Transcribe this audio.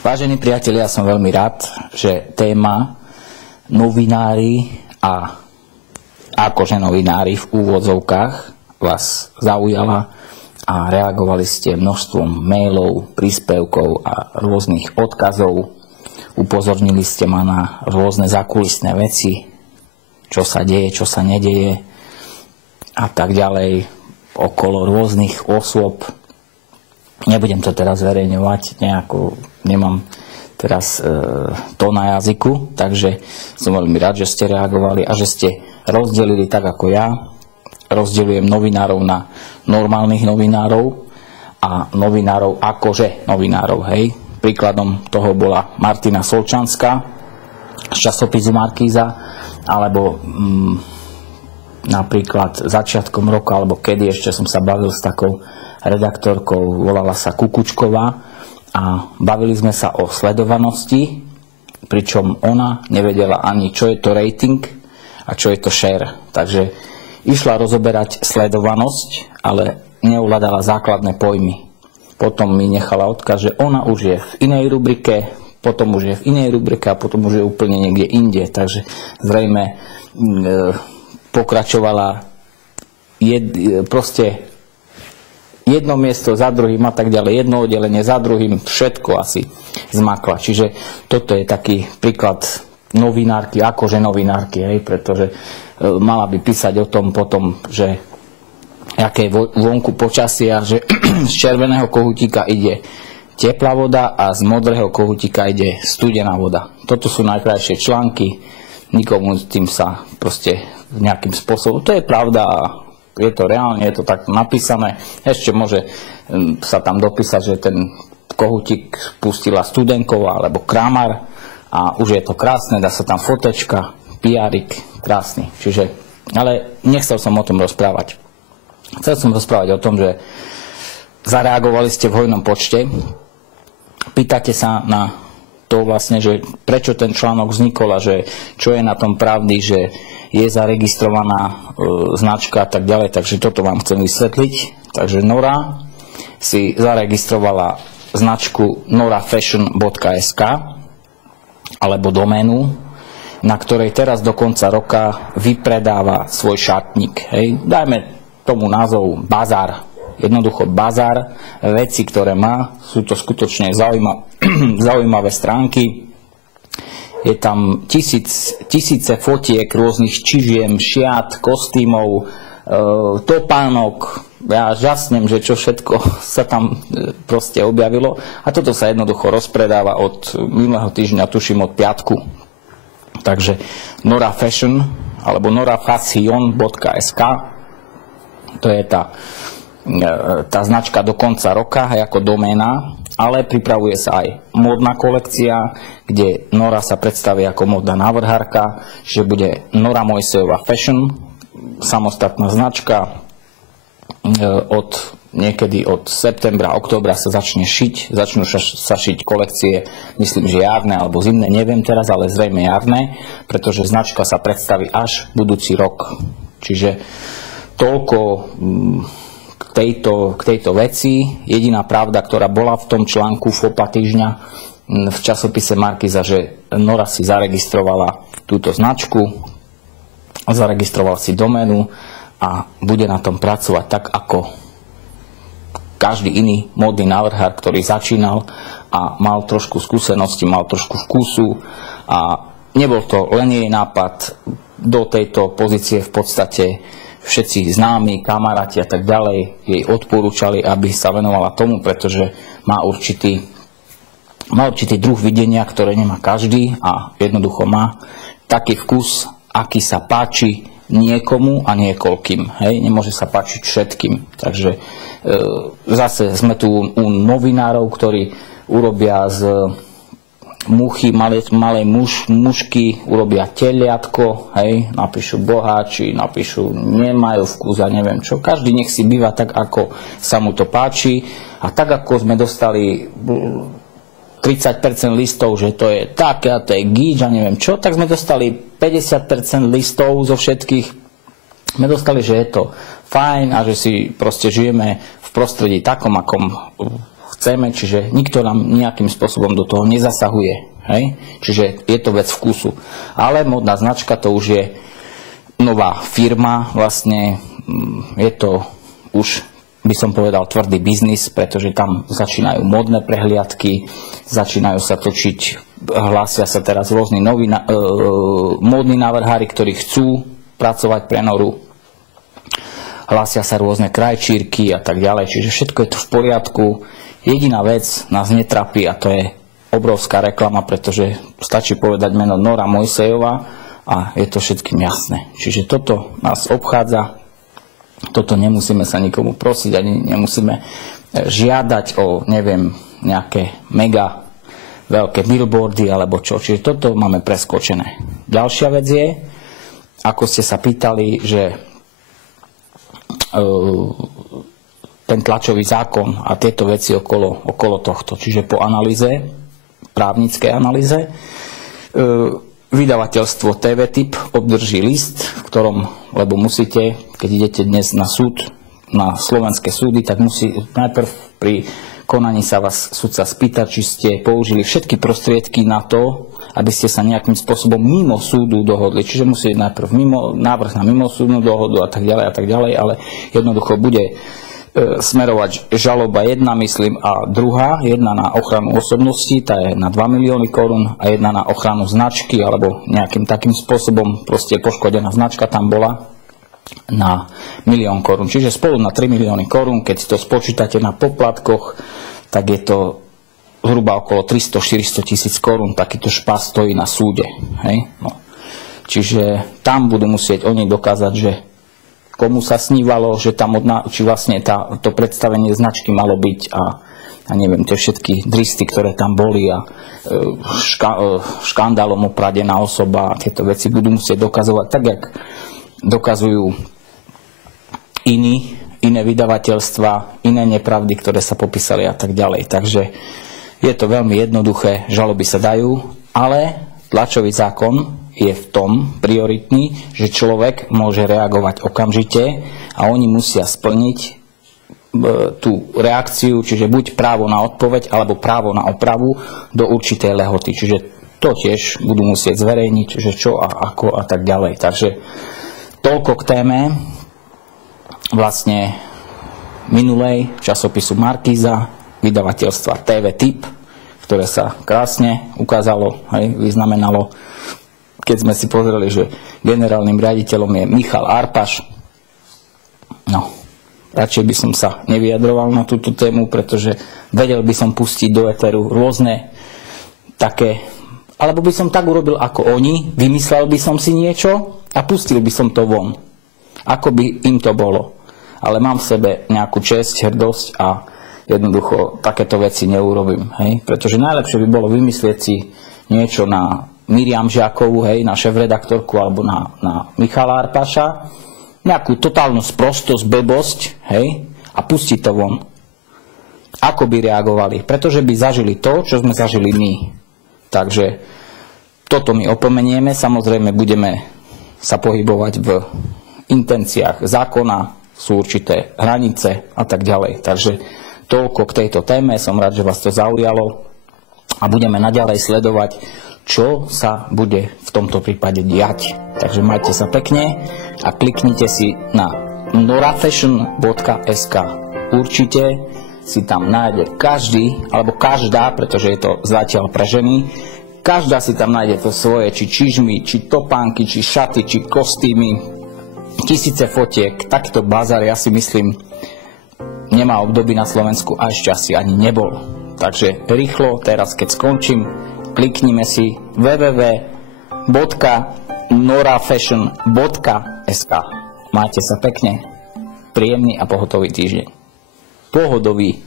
Vážení priatelia, ja som veľmi rád, že téma novinári a akože novinári v úvodzovkách vás zaujala a reagovali ste množstvom mailov, príspevkov a rôznych odkazov. Upozornili ste ma na rôzne zákulisné veci, čo sa deje, čo sa nedeje a tak ďalej okolo rôznych osôb. Nebudem to teraz zverejňovať, nemám teraz to na jazyku, takže som veľmi rád, že ste reagovali a že ste rozdelili tak ako ja. Rozdeľujem novinárov na normálnych novinárov a novinárov akože novinárov, hej. Príkladom toho bola Martina Solčanská z časopisu Markíza, alebo napríklad začiatkom roka, alebo kedy ešte som sa bavil s takou redaktorkou, volala sa Kukučková a bavili sme sa o sledovanosti, pričom ona nevedela ani, čo je to rating a čo je to share. Takže išla rozoberať sledovanosť, ale neuvládala základné pojmy. Potom mi nechala odkaz, že ona už je v inej rubrike, potom už je v inej rubrike a potom už je úplne niekde inde. Takže zrejme pokračovala proste jedno miesto za druhým a tak ďalej, jedno oddelenie za druhým, všetko asi zmakla. Čiže toto je taký príklad novinárky, akože novinárky, hej, pretože mala by písať o tom potom, že aké je vonku počasie a že z červeného kohutíka ide teplá voda a z modrého kohutíka ide studená voda. Toto sú najkrajšie články, nikomu tým sa proste nejakým spôsobom, to je pravda a je to reálne, je to tak napísané. Ešte môže sa tam dopísať, že ten kohutík pustila Studenková alebo Kramar a už je to krásne, dá sa tam fotečka, piarik, krásny. Čiže, ale nechcel som o tom rozprávať. Chcel som rozprávať o tom, že zareagovali ste v hojnom počte. Pýtate sa na to vlastne, že prečo ten článok vznikol a že čo je na tom pravdy, že je zaregistrovaná značka a tak ďalej, takže toto vám chcem vysvetliť. Takže Nora si zaregistrovala značku norafashion.sk alebo doménu, na ktorej teraz do konca roka vypredáva svoj šatník. Hej. Dajme tomu názov bazár. Jednoducho bazár, veci, ktoré má, sú to skutočne zaujímavé stránky. Je tam tisíce fotiek rôznych čižiem, šiat, kostýmov, topánok. Ja žasnem, že čo všetko sa tam proste objavilo. A toto sa jednoducho rozpredáva od minulého týždňa, tuším od piatku. Takže Nora Fashion alebo norafashion.sk, to je tá značka do konca roka ako doména, ale pripravuje sa aj módna kolekcia, kde Nora sa predstaví ako módna návrhárka, že bude Nora Mojsejová Fashion, samostatná značka. Niekedy od septembra, októbra sa začnú sa šiť kolekcie, myslím, že jarné alebo zimné, neviem teraz, ale zrejme jarné, pretože značka sa predstaví až budúci rok. Čiže toľko k tejto veci. Jediná pravda, ktorá bola v tom článku FOPA týždňa v časopise Markíza, že Nora si zaregistrovala túto značku, zaregistroval si doménu a bude na tom pracovať tak, ako každý iný módny návrhár, ktorý začínal a mal trošku skúsenosti, mal trošku vkusu a nebol to len jej nápad. Do tejto pozície v podstate všetci známi, kamaráti a tak ďalej jej odporúčali, aby sa venovala tomu, pretože má určitý druh videnia, ktoré nemá každý a jednoducho má taký vkus, aký sa páči niekomu a niekoľkým. Hej? Nemôže sa páčiť všetkým. Takže zase sme tu u novinárov, ktorí urobia z muchy, malej mušky, urobia teliatko, hej, napíšu boháči, napíšu nemajú vkus a neviem čo. Každý nech si býva tak, ako sa mu to páči. A tak, ako sme dostali 30% listov, že to je také a to je gíč a neviem čo, tak sme dostali 50% listov zo všetkých. Sme dostali, že je to fajn a že si proste žijeme v prostredí takom, akom chceme, čiže nikto nám nejakým spôsobom do toho nezasahuje. Hej? Čiže je to vec vkusu. Ale modná značka to už je nová firma, vlastne je to už, by som povedal, tvrdý biznis, pretože tam začínajú modné prehliadky, začínajú sa točiť, hlásia sa teraz rôzni módni návrhári, ktorí chcú pracovať pre Noru. Hlásia sa rôzne krajčírky a tak ďalej, čiže všetko je to v poriadku. Jediná vec nás netrapí a to je obrovská reklama, pretože stačí povedať meno Nora Mojsejová a je to všetkým jasné. Čiže toto nás obchádza, toto nemusíme sa nikomu prosiť, ani nemusíme žiadať o, neviem, nejaké mega veľké billboardy alebo čo. Čiže toto máme preskočené. Ďalšia vec je, ako ste sa pýtali, že ten tlačový zákon a tieto veci okolo tohto. Čiže po analýze, právnickej analýze, vydavateľstvo TVTIP obdrží list, v ktorom, lebo musíte, keď idete dnes na súd, na slovenské súdy, tak musí najprv pri konaní sa vás sudca spýtať, či ste použili všetky prostriedky na to, aby ste sa nejakým spôsobom mimo súdu dohodli. Čiže musí najprv návrh na mimosúdnu dohodu a tak ďalej, ale jednoducho bude smerovať žaloba jedna, myslím, a druhá, jedna na ochranu osobnosti, tá je na 2 milióny korún a jedna na ochranu značky, alebo nejakým takým spôsobom proste poškodená značka tam bola na 1 000 000 korún. Čiže spolu na 3 milióny korún, keď to spočítate na poplatkoch, tak je to zhruba okolo 300-400 tisíc korún, takýto špás stojí na súde. Hej? No. Čiže tam budú musieť oni dokázať, že komu sa snívalo, že či vlastne to predstavenie značky malo byť a neviem, tie všetky dristy, ktoré tam boli a škandálom opradená osoba a tieto veci budú musieť dokazovať tak, jak dokazujú iné vydavateľstva, iné nepravdy, ktoré sa popísali a tak ďalej. Takže je to veľmi jednoduché, žaloby sa dajú, ale tlačový zákon je v tom prioritný, že človek môže reagovať okamžite a oni musia splniť tú reakciu, čiže buď právo na odpoveď alebo právo na opravu do určitej lehoty. Čiže to tiež budú musieť zverejniť, že čo a ako a tak ďalej. Takže toľko k téme vlastne minulej časopisu Markíza, vydavateľstva TVTIP, ktoré sa krásne ukázalo, vyznamenalo, keď sme si pozreli, že generálnym riaditeľom je Michal Arpaš. No, radšej by som sa nevyjadroval na túto tému, pretože vedel by som pustiť do éteru rôzne také, alebo by som tak urobil ako oni, vymyslel by som si niečo a pustil by som to von. Ako by im to bolo. Ale mám v sebe nejakú česť, hrdosť a jednoducho takéto veci neurobím. Hej? Pretože najlepšie by bolo vymyslieť si niečo na Miriam Žiakovú, hej, na šéfredaktorku alebo na Michala Arpaša, nejakú totálnu sprostosť, blbosť, hej, a pustiť to von. Ako by reagovali? Pretože by zažili to, čo sme zažili my. Takže toto my opomenieme, samozrejme budeme sa pohybovať v intenciách zákona, sú určité hranice a tak ďalej. Takže toľko k tejto téme, som rád, že vás to zaujalo a budeme naďalej sledovať, čo sa bude v tomto prípade diať. Takže majte sa pekne a kliknite si na norafashion.sk. Určite si tam nájde každý, alebo každá, pretože je to zatiaľ pre ženy, každá si tam nájde to svoje, či čižmy, či topánky, či šaty, či kostýmy, tisíce fotiek. Takto bazár, ja si myslím, nemá období na Slovensku a ešte asi ani nebol. Takže rýchlo, teraz keď skončím, kliknime si www.norafashion.sk. Majte sa pekne, príjemný a pohotový týždeň. Pohodový.